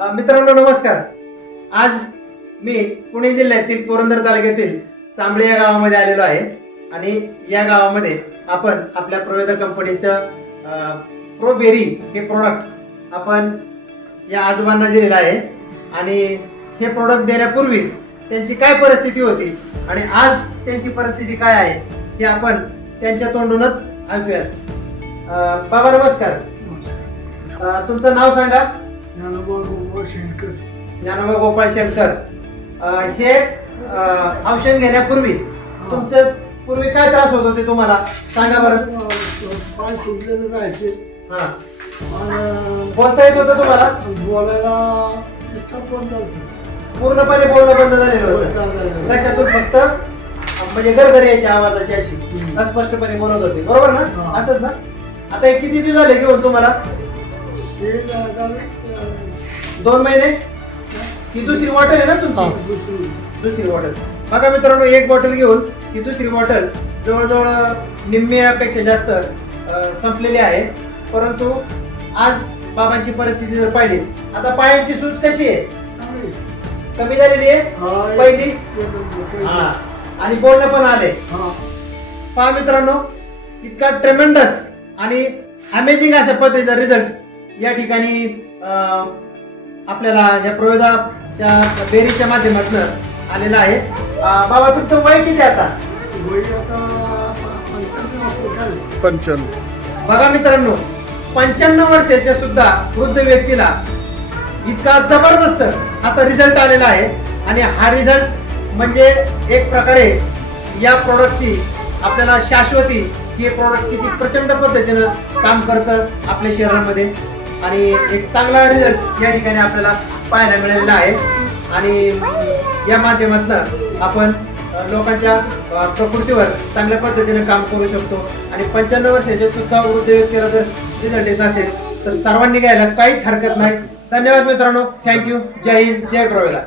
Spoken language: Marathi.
मित्रांनो नमस्कार. आज मी पुणे जिल्ह्यातील पुरंदर तालुक्यातील चांबळे या गावामध्ये आलेलो आहे आणि या गावामध्ये आपण आपल्या प्रोवेदा कंपनीचं प्रोबेरी हे प्रोडक्ट आपण या आजोबांना दिलेलं आहे आणि हे प्रोडक्ट देण्यापूर्वी त्यांची काय परिस्थिती होती आणि आज त्यांची परिस्थिती काय आहे हे आपण त्यांच्या तोंडूनच ऐकूयात. बाबा नमस्कार. तुमचं नाव सांगा. ज्ञानोबा गोपाळ शेणकर. हे औषध घेण्यापूर्वी तुमचं पूर्वी काय त्रास होत होते तुम्हाला सांगा बरं. पाय सुटलेले राहायचे. हा, बोलता येत होतं तुम्हाला? बोलायला पूर्णपणे बोलणं बंद झालेलं होतं. कशातून फक्त म्हणजे गरगर यायची आवाजाची अशी अस्पष्टपणे बोलत होते, बरोबर ना? असंच ना? आता हे किती दिवस झाले घेऊन तुम्हाला? 2 महिने. ही दुसरी बॉटल आहे ना तुमची? दुसरी बॉटल. बघा मित्रांनो, एक बॉटल घेऊन ही दुसरी बॉटल जवळजवळ निम्म्यापेक्षा जास्त संपलेली आहे. परंतु आज बाबांची परिस्थिती जर पाहिली, आता पायांची सूज कशी आहे? कमी झालेली आहे पहिली. हा, आणि बोलणं पण आले. पहा मित्रांनो, इतका ट्रेमेंडस आणि अमेझिंग अशा पद्धतीचा रिझल्ट या ठिकाणी आपल्याला या प्रोवेदाच्या बेरीच्या माध्यमातून आलेला आहे. बाबा तुमचं वय किती आता? 55. बघा मित्रांनो, 55 वर्षाच्या सुद्धा वृद्ध व्यक्तीला इतका जबरदस्त असा रिझल्ट आलेला आहे. आणि हा रिझल्ट म्हणजे एक प्रकारे या प्रोडक्टची आपल्याला शाश्वती, हे प्रोडक्ट किती प्रचंड पद्धतीनं काम करतं आपल्या शरीरामध्ये आणि एक चांगला रिझल्ट या ठिकाणी आपल्याला पाहायला मिळालेला आहे. आणि या माध्यमातून आपण लोकांच्या प्रकृतीवर चांगल्या पद्धतीने काम करू शकतो. आणि 55 वर्षाच्या सुद्धा वृद्ध व्यक्तीला जर रिझल्ट येत असेल तर सर्वांनी घ्यायला काहीच हरकत नाही. धन्यवाद मित्रांनो. थँक्यू. जय हिंद. जय प्रोवेदा.